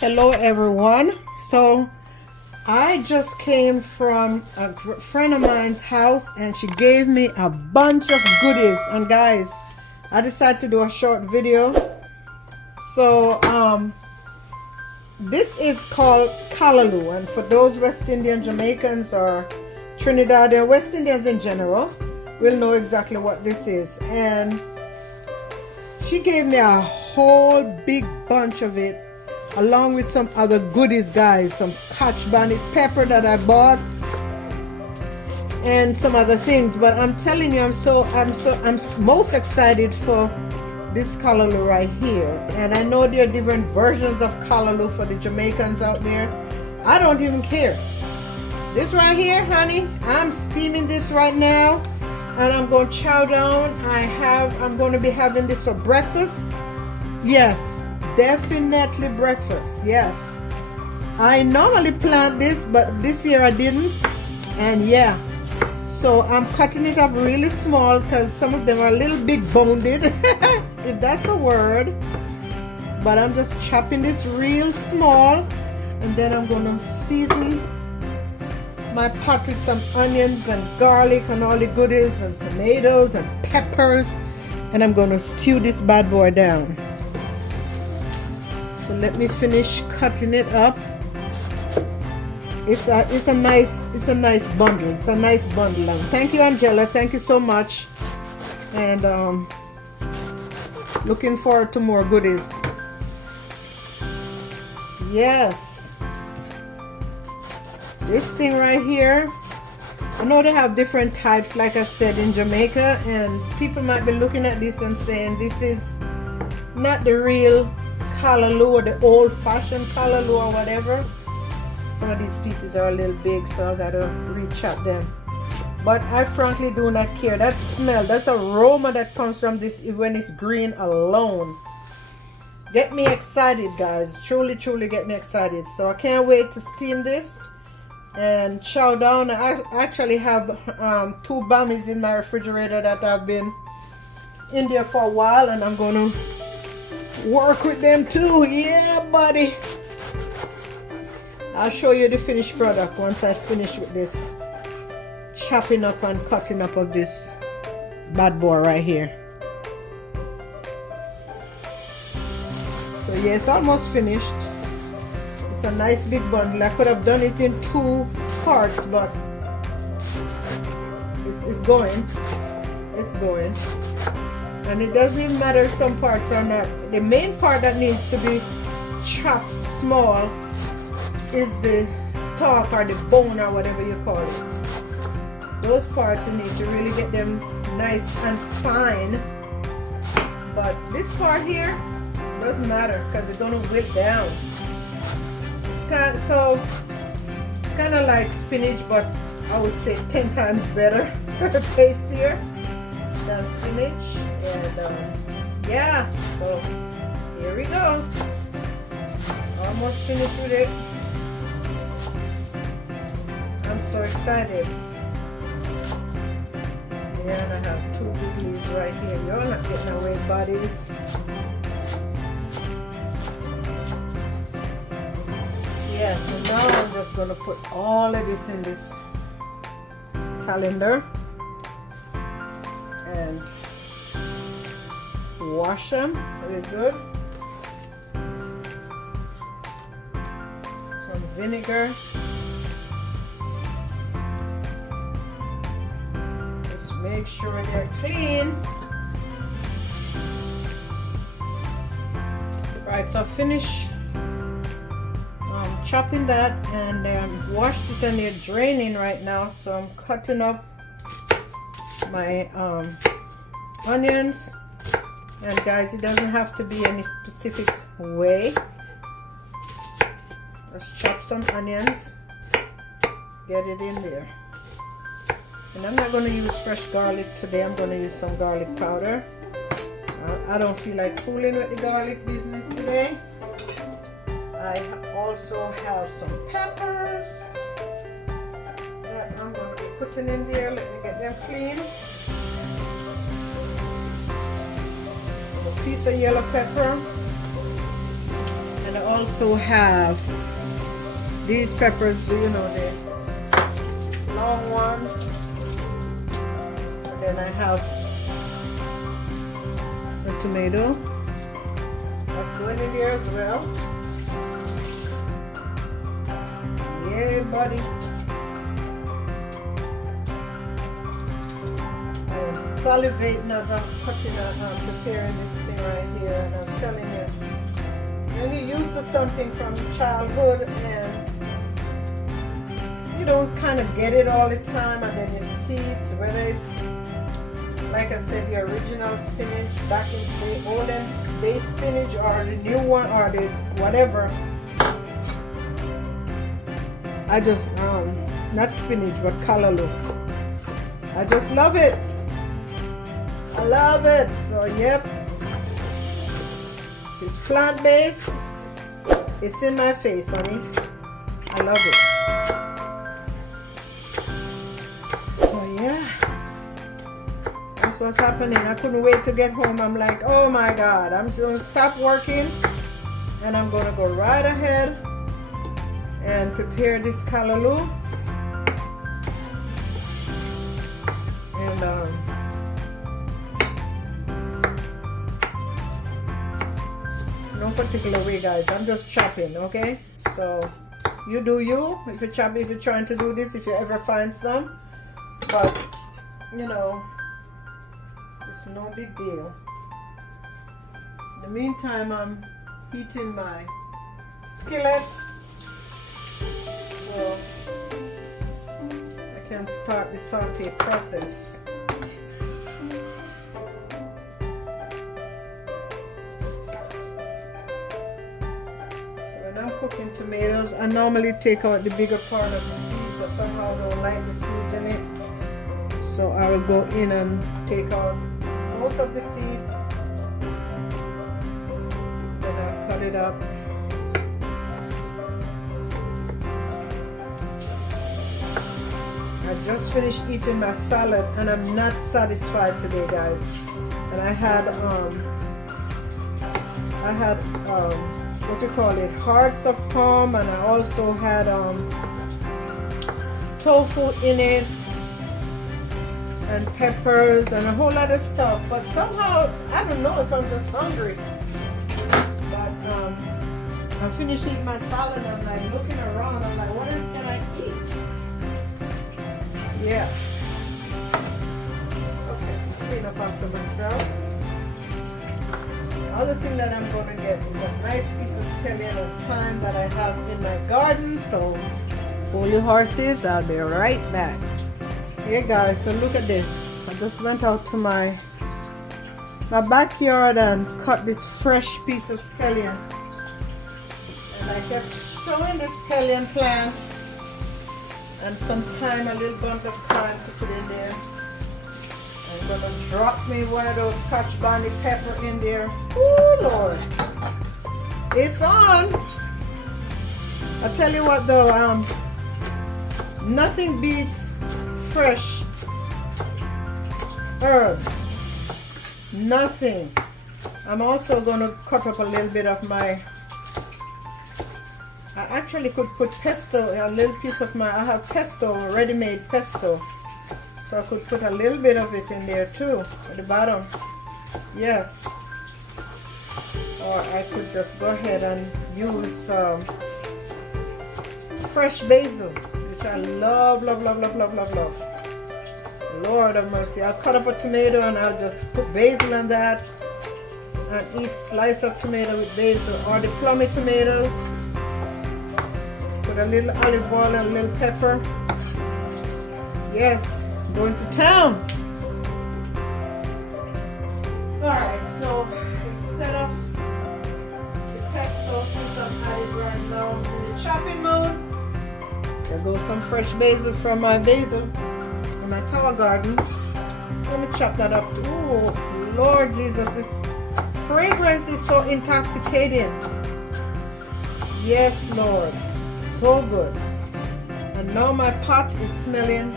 Hello everyone. So I just came from a friend of mine's house and she gave me a bunch of goodies, and guys, I decided to do a short video. So this is called callalou, and for those West Indian Jamaicans or Trinidad and West Indians in general will know exactly what this is. And she gave me a whole big bunch of it, along with some other goodies, guys. Some scotch bonnet pepper that I bought and some other things. But I'm telling you, I'm most excited for this callalou right here. And I know there are different versions of callalou for the Jamaicans out there. I don't even care. This right here, honey, I'm steaming this right now and I'm going to chow down. I'm going to be having this for breakfast. Yes, definitely breakfast. Yes, I normally plant this, but this year I didn't. And yeah, so I'm cutting it up really small because some of them are a little big boned, if that's a word. But I'm just chopping this real small, and then I'm gonna season my pot with some onions and garlic and all the goodies and tomatoes and peppers, and I'm gonna stew this bad boy down. So let me finish cutting it up. It's a nice bundle. It's a nice bundle. And thank you, Angela. Thank you so much. And looking forward to more goodies. Yes, this thing right here. I know they have different types, like I said, in Jamaica, and people might be looking at this and saying this is not the real callalou or the old-fashioned callalou or whatever. Some of these pieces are a little big, so I gotta re-chop them. But I frankly do not care. That smell, that aroma that comes from this when it's green alone, get me excited, guys. Truly get me excited. So I can't wait to steam this and chow down. I actually have 2 bammies in my refrigerator that have been in there for a while, and I'm gonna work with them too. Yeah, buddy. I'll show you the finished product once I finish with this chopping up and cutting up of this bad boy right here. So yeah, it's almost finished. It's a nice big bundle. I could have done it in 2 parts, but it's going. It's going. And it doesn't even matter if some parts are not. The main part that needs to be chopped small is the stalk or the bone or whatever you call it. Those parts you need to really get them nice and fine. But this part here doesn't matter because it's gonna wilt down. It's kind of like spinach, but I would say 10 times better, tastier than spinach. And yeah, so here we go. Almost finished with it. I'm so excited. Yeah, and I have 2 biggies right here. You're not getting away, buddies. Yeah, so now I'm just gonna put all of this in this calendar and wash them really good. Some vinegar. Just make sure they're clean. Right, so I finished chopping that and washed it, and they're draining right now. So I'm cutting up my onions. And guys, it doesn't have to be any specific way. Let's chop some onions, get it in there. And I'm not going to use fresh garlic today. I'm going to use some garlic powder. I don't feel like fooling with the garlic business today. I also have some peppers that I'm going to be putting in there. Let me get them clean. A piece of yellow pepper And I also have these peppers, you know, the long ones. And then I have the tomato. That's going in there as well. Yeah, buddy. I am salivating as I'm cutting and I'm preparing this thing right here. And I'm telling you, when you're used to something from childhood and you don't kind of get it all the time, and then you see it, whether it's, like I said, the original spinach back in the olden day spinach or the new one or the whatever. I just, not spinach, but callalou. I just love it. I love it. So, yep. It's plant-based. It's in my face, honey. I love it. So, yeah. That's what's happening. I couldn't wait to get home. I'm like, oh my God. I'm just going to stop working. And I'm going to go right ahead and prepare this callalou. And no particular way, guys. I'm just chopping, okay? So you do you. If you're chopping, if you're trying to do this, if you ever find some, but you know, it's no big deal. In the meantime, I'm heating my skillet. So I can start the saute process. So when I'm cooking tomatoes, I normally take out the bigger part of the seeds. I somehow don't like the seeds in it. So I will go in and take out most of the seeds. Then I'll cut it up. I just finished eating my salad and I'm not satisfied today, guys. And I had what you call it, hearts of palm, and I also had tofu in it and peppers and a whole lot of stuff. But somehow, I don't know if I'm just hungry. But I finished eating my salad and I'm like looking around, I'm like, what else can I eat? Yeah. Okay, clean up after myself. The other thing that I'm going to get is a nice piece of scallion of thyme that I have in my garden. So, hold your horses, I'll be right back. Hey guys, so look at this. I just went out to my backyard and cut this fresh piece of scallion. And I kept showing the scallion plant. And some thyme, a little bunch of thyme to put in there. I'm gonna drop me one of those scotch bonnet pepper in there. Oh Lord, it's on. I tell you what though, nothing beats fresh herbs. Nothing. I'm also gonna cut up a little bit of my. I actually could put pesto, a little piece of my, I have pesto, ready-made pesto. So I could put a little bit of it in there too, at the bottom. Yes. Or I could just go ahead and use fresh basil, which I love, love, love, love, love, love, love. Lord have mercy. I'll cut up a tomato and I'll just put basil on that and eat slice of tomato with basil, or the plummy tomatoes. A little olive oil and a little pepper. Yes, going to town. Alright, so instead of the pesto, since I'm at it right now in the chopping mode, there goes some fresh basil from my basil in my tall garden. Let me chop that up. Oh, Lord Jesus, this fragrance is so intoxicating. Yes, Lord. So good. And now my pot is smelling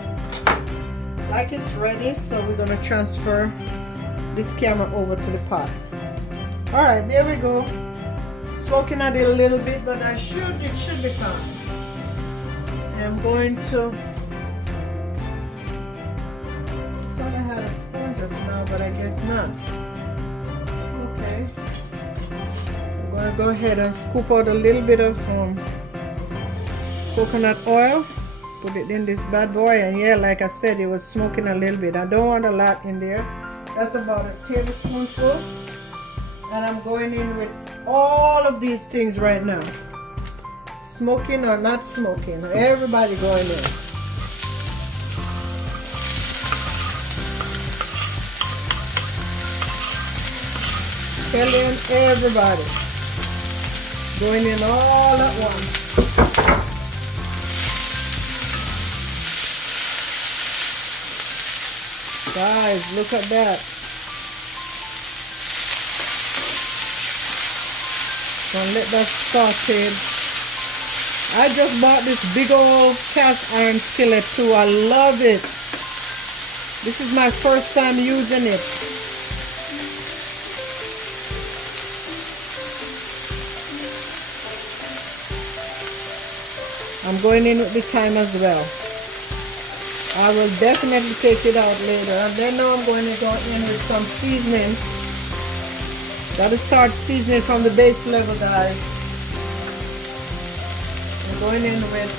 like it's ready, so we're going to transfer this camera over to the pot. Alright, there we go. smoking at it a little bit, but it should be fine. I'm going to, thought I had a spoon just now, but I guess not. Okay. I'm going to go ahead and scoop out a little bit of coconut oil, put it in this bad boy, and yeah, like I said, it was smoking a little bit. I don't want a lot in there. That's about a tablespoonful. And I'm going in with all of these things right now. Smoking or not smoking, everybody going in. Telling everybody. Going in all at once. Guys, look at that. Gonna let that saute. I just bought this big old cast iron skillet too. I love it. This is my first time using it. I'm going in with the thyme as well. I will definitely take it out later. And then now I'm going to go in with some seasoning. Gotta start seasoning from the base level, guys. I'm going in with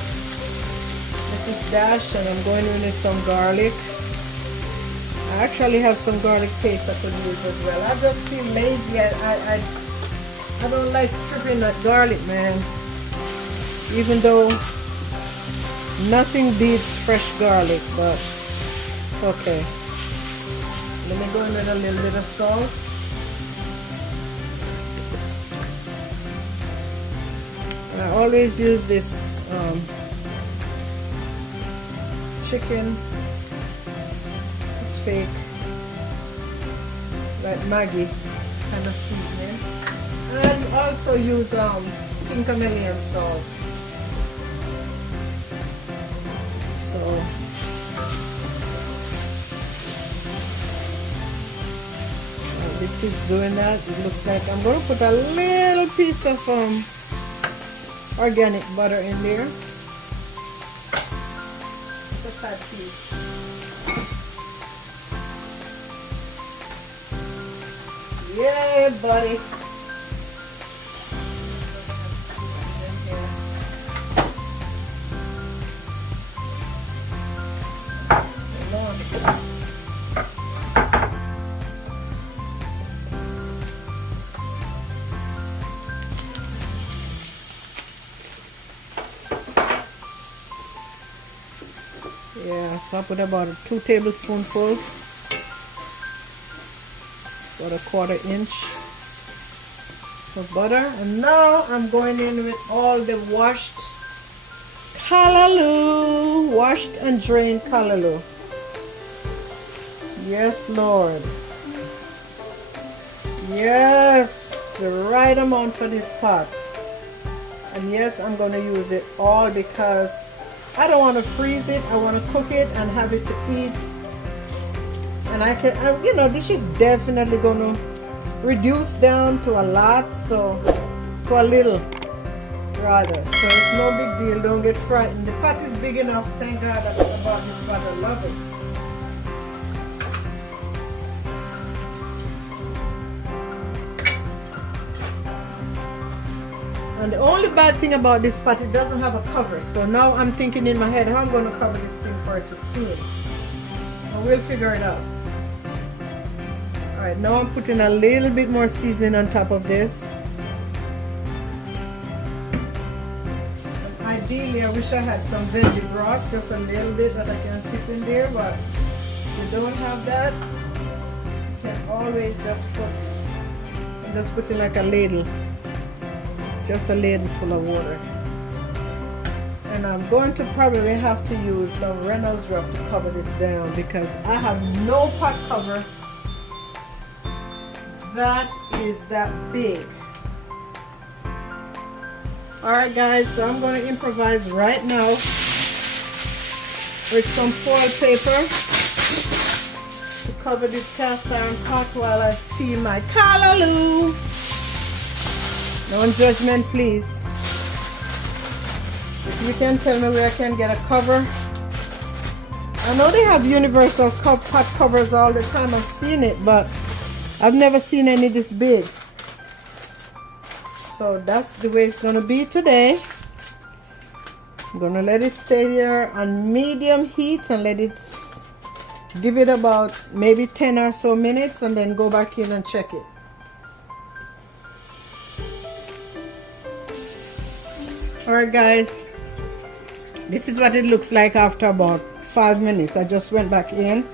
Mrs. Dash, and I'm going in with some garlic. I actually have some garlic paste I could use as well. I just feel lazy. I don't like stripping that garlic, man. Even though nothing beats fresh garlic, but it's okay. Let me go in with a little bit of salt. I always use this chicken. It's fake, like Maggi kind of seasoning. And also use pink Himalayan salt. So this is doing that. It looks like I'm going to put a little piece of organic butter in there. Just that piece. Yeah, buddy. Yeah, so I put about 2 tablespoonfuls, about a 1/4 inch of butter. And now I'm going in with all the washed callalou, washed and drained callalou. Yes, Lord. Yes, the right amount for this pot. And yes, I'm going to use it all because I don't want to freeze it. I want to cook it and have it to eat. And I can, you know, this is definitely going to reduce down to a lot, so to a little rather. So it's no big deal. Don't get frightened. The pot is big enough. Thank God I bought this pot. I love it. And the only bad thing about this pot, it doesn't have a cover. So now I'm thinking in my head how I'm going to cover this thing for it to steam. And we'll figure it out. Alright, now I'm putting a little bit more seasoning on top of this. And ideally, I wish I had some veggie broth, just a little bit that I can fit in there. But if you don't have that, you can always just put in like a ladle. Just a ladle full of water. And I'm going to probably have to use some Reynolds wrap to cover this down because I have no pot cover that is that big. Alright guys, so I'm going to improvise right now with some foil paper to cover this cast iron pot while I steam my callalou. No judgment, please. If you can tell me where I can get a cover. I know they have universal pot covers all the time. I've seen it, but I've never seen any this big. So that's the way it's gonna be today. I'm gonna let it stay there on medium heat and let it give it about maybe 10 or so minutes and then go back in and check it. Alright guys, this is what it looks like after about 5 minutes. I just went back in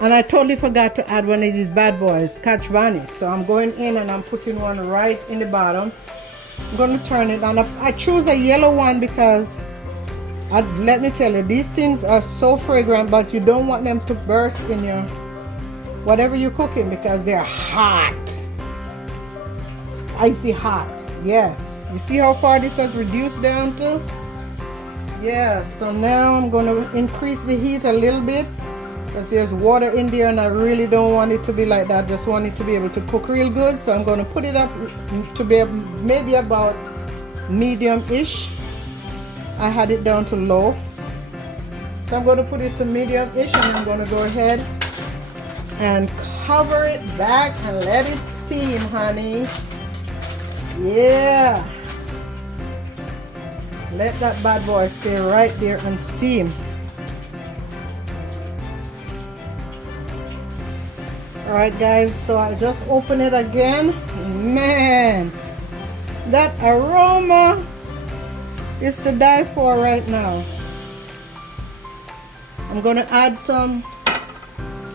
and I totally forgot to add one of these bad boys, scotch bonnet. So I'm going in and I'm putting one right in the bottom. I'm going to turn it on. I choose a yellow one because let me tell you, these things are so fragrant, but you don't want them to burst in your whatever you're cooking because they're hot. Icy hot. Yes. You see how far this has reduced down to? Yeah, so now I'm going to increase the heat a little bit because there's water in there and I really don't want it to be like that. I just want it to be able to cook real good. So I'm going to put it up to be maybe about medium-ish. I had it down to low. So I'm going to put it to medium-ish and I'm going to go ahead and cover it back and let it steam, honey. Yeah. Let that bad boy stay right there and steam. Alright guys, so I just open it again. Man, that aroma is to die for right now. I'm gonna add some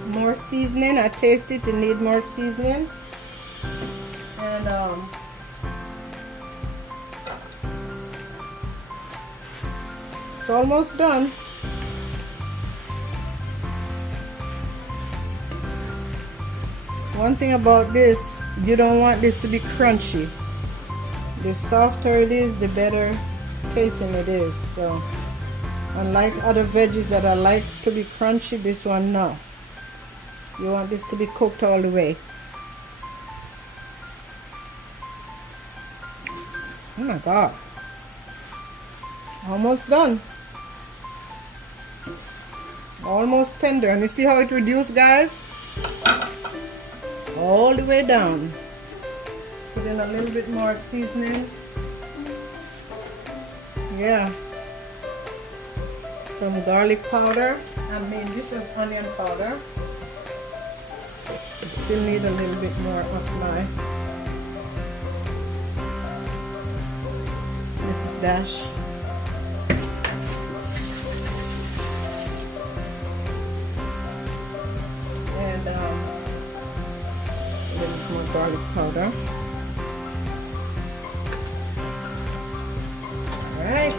more seasoning. I taste it and need more seasoning. And it's almost done. One thing about this, you don't want this to be crunchy. The softer it is, the better tasting it is. So, unlike other veggies that I like to be crunchy, this one no. You want this to be cooked all the way. Oh my God. Almost done. Almost tender. And you see how it reduced, guys? All the way down. Put in a little bit more seasoning. Yeah. Some garlic powder. I mean, this is onion powder. I still need a little bit more of my. This is dash. And a little more garlic powder. Alright.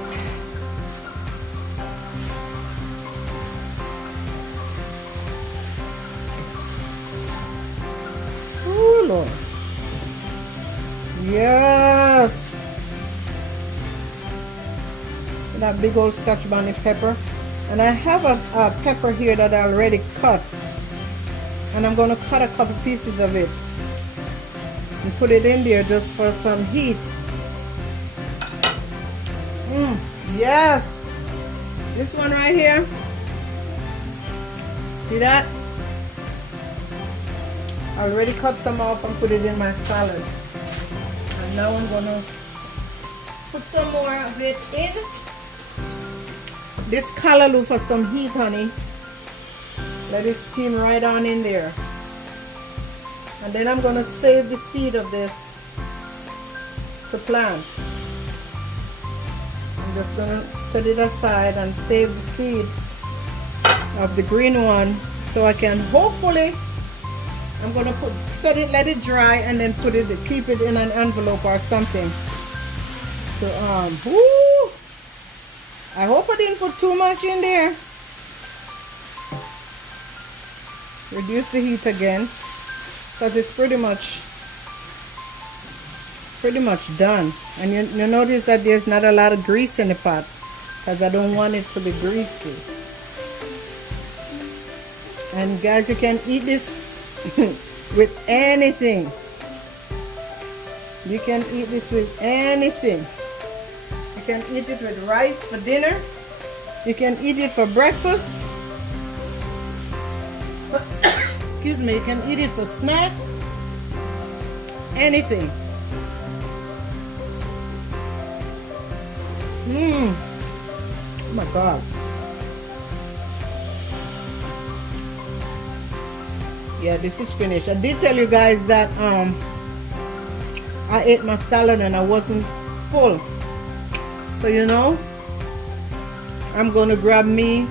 Oh Lord. Yes. That big old scotch bonnet pepper. And I have a pepper here that I already cut. And I'm going to cut a couple pieces of it and put it in there just for some heat. Yes, this one right here, see that? I already cut some off and put it in my salad. And now I'm going to put some more of it in this callalou for some heat, honey. Let it steam right on in there. And then I'm going to save the seed of this to plant. I'm just going to set it aside and save the seed of the green one so I can hopefully, I'm going to let it dry and then keep it in an envelope or something. So, whoo, I hope I didn't put too much in there. Reduce the heat again because it's pretty much done. And you notice that there's not a lot of grease in the pot because I don't want it to be greasy. And guys, you can eat this with anything. You can eat this with anything. You can eat it with rice for dinner. You can eat it for breakfast. Excuse me, you can eat it for snacks. Anything. Oh my God. Yeah, this is finished. I did tell you guys that I ate my salad and I wasn't full. So you know, I'm gonna grab me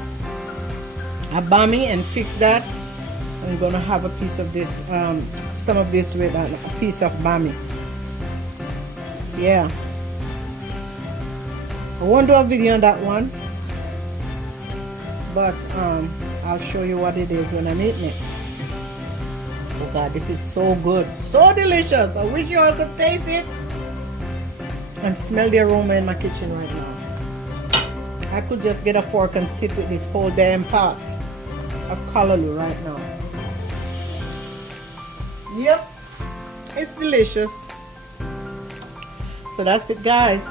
a bami and fix that. I'm gonna have a piece of this, some of this with a piece of bami. Yeah. I won't do a video on that one, but I'll show you what it is when I'm eating it. Oh God, this is so good, so delicious. I wish you all could taste it and smell the aroma in my kitchen right now. I could just get a fork and sit with this whole damn pot of callalou right now. Yep, it's delicious. So that's it, guys.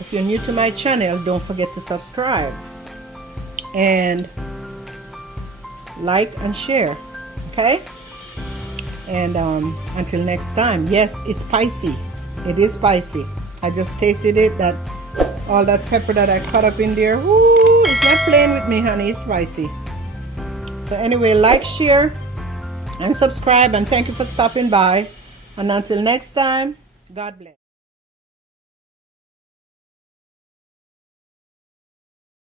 If you're new to my channel, don't forget to subscribe and like and share. Okay, and until next time. Yes, it's spicy. It is spicy. I just tasted it. That all that pepper that I cut up in there, woo, it's not playing with me, honey. It's spicy. So anyway, like, share and subscribe, and thank you for stopping by. And until next time, God bless.